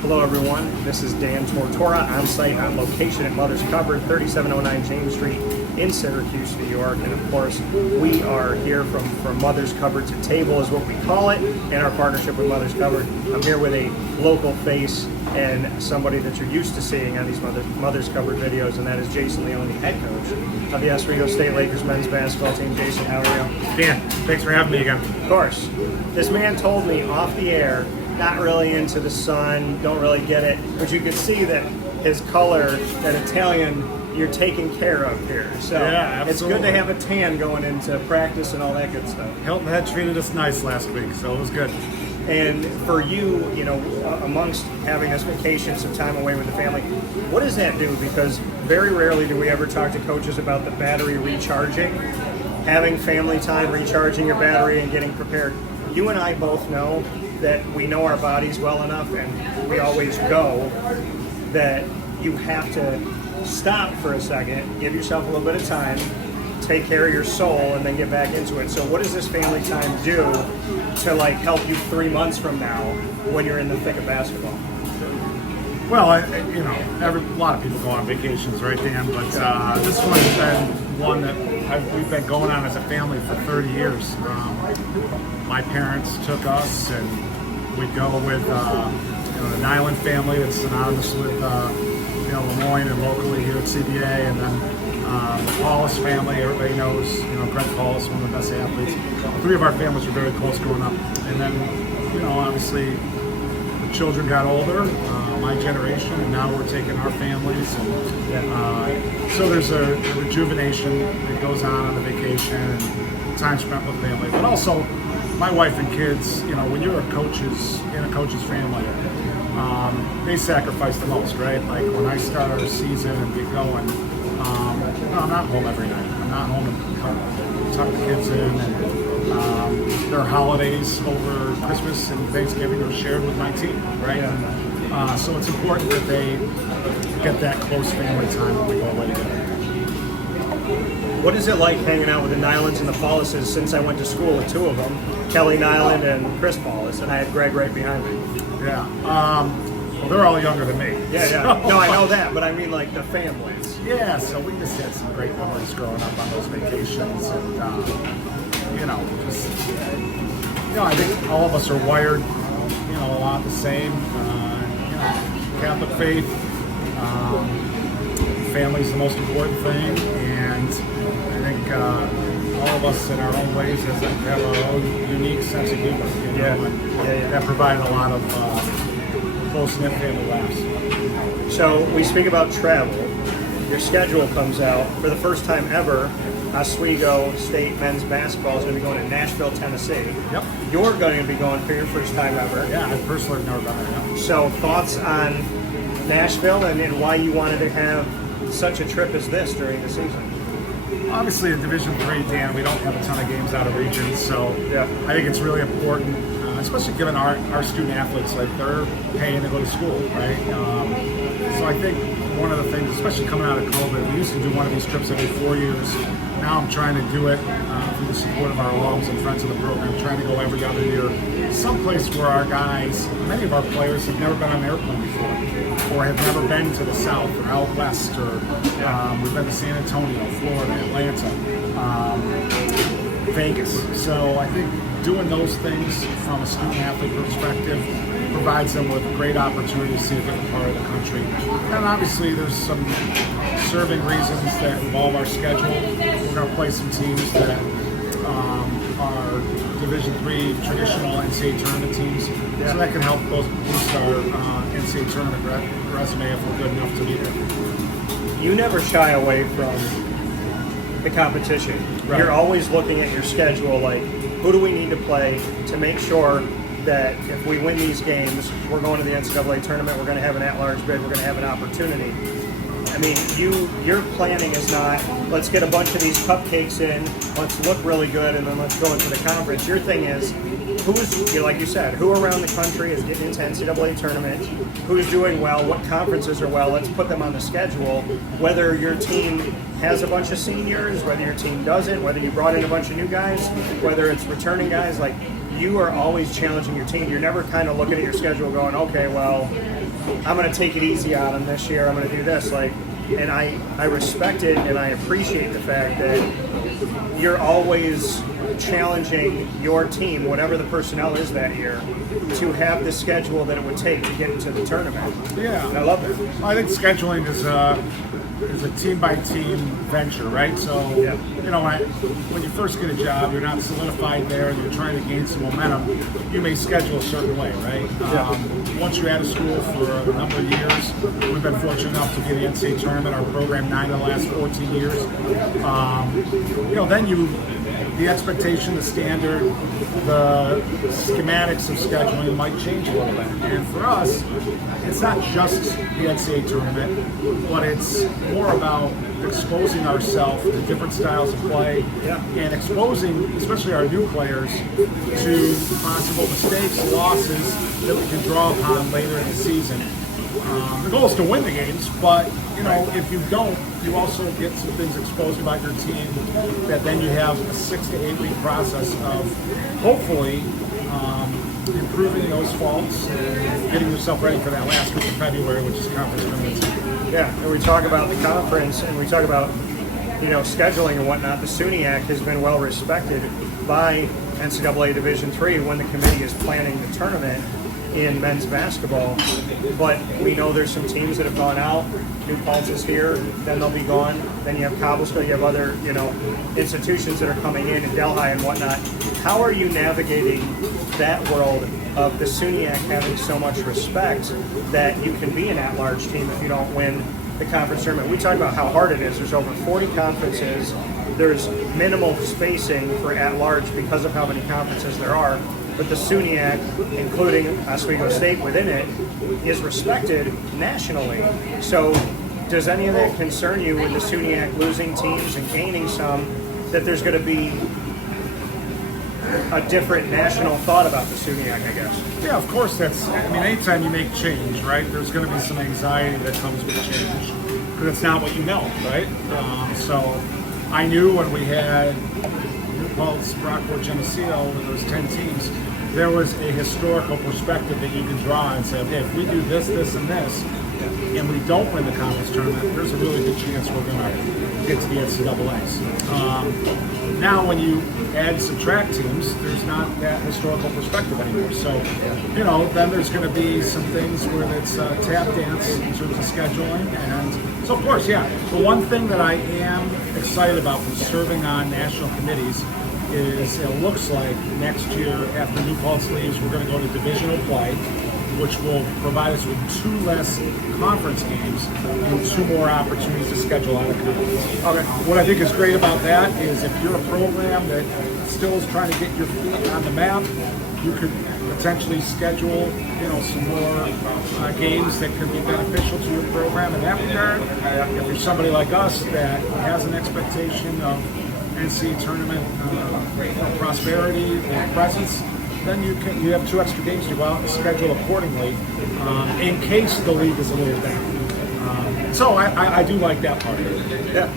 Hello everyone, this is Dan Tortora on site on location at Mother's Cupboard, 3709 James Street in Syracuse, New York. And of course, we are here from Mother's Cupboard to Table is what we call it, in our partnership with Mother's Cupboard. I'm here with a local face and somebody that you're used to seeing on these Mother's Cupboard videos, and that is Jason Leone, the head coach of the Oswego State Lakers men's basketball team. Jason, how are you? Dan, thanks for having me again. Of course. This man told me off the air, not really into the sun, don't really get it, but you could see that his color, that Italian, you're taking care of here. So yeah, it's good to have a tan going into practice and all that good stuff. Hilton Head treated us nice last week, so it was good. And for you, you know, amongst having this vacation, some time away with the family, what does that do? Because very rarely do we ever talk to coaches about the battery recharging, having family time, recharging your battery and getting prepared. You and I both know that we know our bodies well enough, and we always go, that you have to stop for a second, give yourself a little bit of time, take care of your soul, and then get back into it. So what does this family time do to like help you 3 months from now when you're in the thick of basketball? Well, a lot of people go on vacations, right, Dan? But this one's been one that we've been going on as a family for 30 years. My parents took us, and we'd go with the Nyland family that's synonymous with Leone and locally here at CBA, and then the Paulus family. Everybody knows, Greg Paulus, one of the best athletes. 3 of our families were very close growing up, and then obviously the children got older, my generation, and now we're taking our families, and so there's a rejuvenation that goes on the vacation and time spent with family, but also my wife and kids. When you're in a coach's family, they sacrifice the most, right? Like when I start our season and get going, I'm not home every night. I'm not home to tuck the kids in, and their holidays over Christmas and Thanksgiving are shared with my team, right? And, so it's important that they get that close family time when we go away together. What is it like hanging out with the Nylands and the Pauluses? Since I went to school with 2 of them, Kelly Nyland and Chris Paulus, and I had Greg right behind me. Yeah. Well, they're all younger than me. Yeah. So. No, I know that, but I mean like the families. Yeah, so we just had some great memories growing up on those vacations, and I think all of us are wired, a lot the same. Catholic faith, family's the most important thing, and I think all of us in our own ways have our own unique sense of humor. And that provided a lot of close-knit family laughs. So we speak about travel. Your schedule comes out for the first time ever. Oswego State men's basketball is going to be going to Nashville, Tennessee. Yep. You're going to be going for your first time ever. Yeah, I personally have never been there. So thoughts on Nashville and why you wanted to have such a trip as this during the season? Obviously, in Division III, Dan, we don't have a ton of games out of region, so I think it's really important, especially given our student athletes, like they're paying to go to school, right? So I think one of the things, especially coming out of COVID, we used to do one of these trips every 4 years. Now I'm trying to do it through the support of our alums and friends of the program, trying to go every other year, someplace where our guys, many of our players have never been on an airplane before, or have never been to the South or out West, or we've been to San Antonio, Florida, Atlanta, Vegas. So I think doing those things from a student-athlete perspective provides them with a great opportunity to see a different part of the country. And obviously there's some serving reasons that involve our schedule. We're going to play some teams that are Division III traditional NCAA tournament teams. So that can help boost our NCAA tournament resume if we're good enough to be there. You never shy away from the competition. Right. You're always looking at your schedule, like who do we need to play to make sure that if we win these games, we're going to the NCAA tournament, we're going to have an at-large bid, we're going to have an opportunity. I mean, your planning is not, let's get a bunch of these cupcakes in, let's look really good, and then let's go into the conference. Your thing is, who's, like you said, who around the country is getting into NCAA tournament, who's doing well, what conferences are well, let's put them on the schedule, whether your team has a bunch of seniors, whether your team doesn't, whether you brought in a bunch of new guys, whether it's returning guys, like you are always challenging your team. You're never kind of looking at your schedule going, okay, well, I'm going to take it easy on them this year. I'm going to do this. Like, and I respect it, and I appreciate the fact that you're always challenging your team, whatever the personnel is that year, to have the schedule that it would take to get into the tournament. Yeah, I love it. I think scheduling is a team-by-team venture, right? So, Yeah. you know, when you first get a job, you're not solidified there, and you're trying to gain some momentum. You may schedule a certain way, right? Yeah. Once you're out of school for a number of years, we've been fortunate enough to get the NCAA tournament, our program 9 of the last 14 years. You know, then the expectation, the standard, the schematics of scheduling might change a little bit. And for us, it's not just the NCAA tournament, but it's more about exposing ourselves to different styles of play and exposing, especially our new players, to possible mistakes, losses that we can draw upon later in the season. The goal is to win the games, but you know, if you don't, you also get some things exposed about your team that then you have a 6 to 8 week process of hopefully improving those faults and getting yourself ready for that last week of February, which is conference tournament. Yeah, and we talk about the conference, and we talk about, you know, scheduling and whatnot. The SUNYAC has been well respected by NCAA Division III when the committee is planning the tournament in men's basketball. But we know there's some teams that have gone out. New Paltz is here, then they'll be gone. Then you have Cobblestone, you have other, you know, institutions that are coming in Delhi and whatnot. How are you navigating that world of the SUNYAC having so much respect that you can be an at-large team if you don't win the conference tournament? We talk about how hard it is. There's over 40 conferences. There's minimal spacing for at-large because of how many conferences there are. But the SUNYAC, including Oswego State within it, is respected nationally. So does any of that concern you with the SUNYAC losing teams and gaining some, that there's going to be a different national thought about the SUNYAC, I guess? Yeah, of course. I mean, anytime you make change, right, there's going to be some anxiety that comes with change because it's not what you know, right? So I knew when we had New Paltz, Brockport, Geneseo, with those 10 teams, there was a historical perspective that you can draw and say, okay, if we do this, this, and this, and we don't win the conference tournament, there's a really good chance we're going to get to the NCAAs. Now, when you add and subtract teams, there's not that historical perspective anymore. So, you know, then there's going to be some things where it's tap dance in terms of scheduling. And so, of course, yeah, the one thing that I am excited about from serving on national committees is it looks like next year, after New Paltz leaves, we're going to go to divisional play, which will provide us with 2 less conference games and 2 more opportunities to schedule out of conference. Okay. What I think is great about that is if you're a program that still is trying to get your feet on the map, you could potentially schedule, you know, some more games that could be beneficial to your program in that regard. If you're somebody like us that has an expectation of NCAA tournament prosperity and presence, then you have 2 extra games to go out and schedule accordingly in case the league is a little down. So I do like that part of it. Yeah.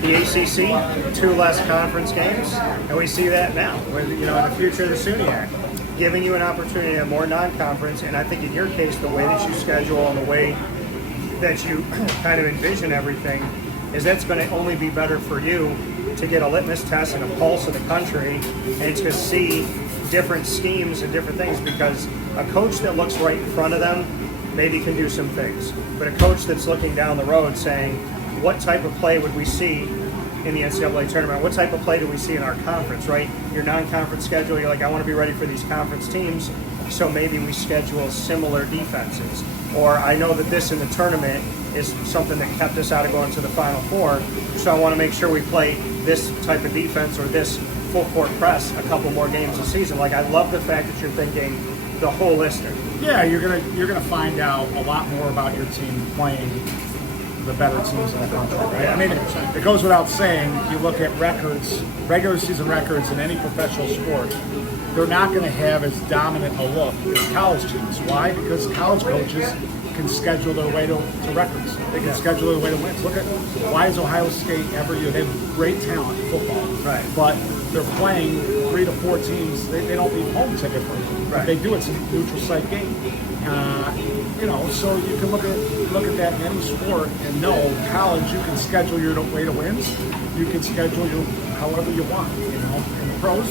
The ACC, 2 less conference games, and we see that now with, you know, in the future of the SUNYAC, giving you an opportunity to have more non-conference. And I think in your case, the way that you schedule and the way that you kind of envision everything is that's going to only be better for you to get a litmus test and a pulse of the country and to see different schemes and different things, because a coach that looks right in front of them maybe can do some things, but a coach that's looking down the road saying, what type of play would we see in the NCAA tournament? What type of play do we see in our conference, right? Your non-conference schedule, you're like, I want to be ready for these conference teams, so maybe we schedule similar defenses. Or I know that this in the tournament is something that kept us out of going to the Final Four, so I want to make sure we play this type of defense or this full court press a couple more games this season. Like, I love the fact that you're thinking the holistic. Yeah, you're gonna find out a lot more about your team playing the better teams in the country, right? I mean, it goes without saying, you look at records, regular season records in any professional sport, they're not going to have as dominant a look as college teams. Why? Because college coaches can schedule their way to records. They can schedule their way to wins. Look at why is Ohio State every year? They have great talent in football, right? But they're playing 3 to 4 teams. They don't leave home ticket for them. Right. They do. It's a neutral site game. So you can look at that in any sport and know college you can schedule your way to wins. You can schedule your however you want. In the pros,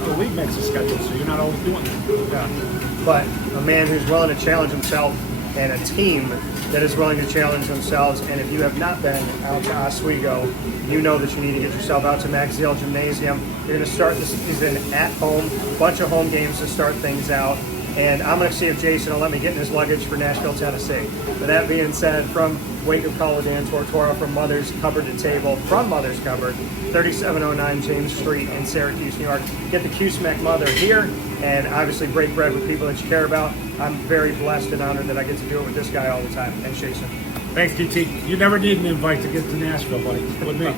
the league makes a schedule, so you're not always doing that. Yeah. But a man who's willing to challenge himself and a team that is willing to challenge themselves. And if you have not been out to Oswego, you know that you need to get yourself out to Max Zale Gymnasium. You're going to start the season at home, bunch of home games to start things out. And I'm going to see if Jason will let me get in his luggage for Nashville, Tennessee. But that being said, from Wake of College and Tortora, from Mother's Cupboard to Table, from Mother's Cupboard, 3709 James Street in Syracuse, New York. Get the Q-Smack Mother here and obviously break bread with people that you care about. I'm very blessed and honored that I get to do it with this guy all the time. Thanks, Jason. Thanks, DT. You never need an invite to get to Nashville, buddy. With me.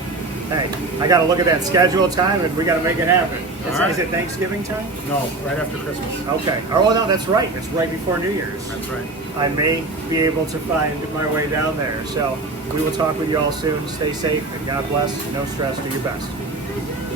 Hey, I got to look at that schedule time, and we got to make it happen. Right. Is it Thanksgiving time? No, right after Christmas. Okay. Oh, no, that's right. It's right before New Year's. That's right. I may be able to find my way down there. So we will talk with you all soon. Stay safe, and God bless. No stress. Do your best.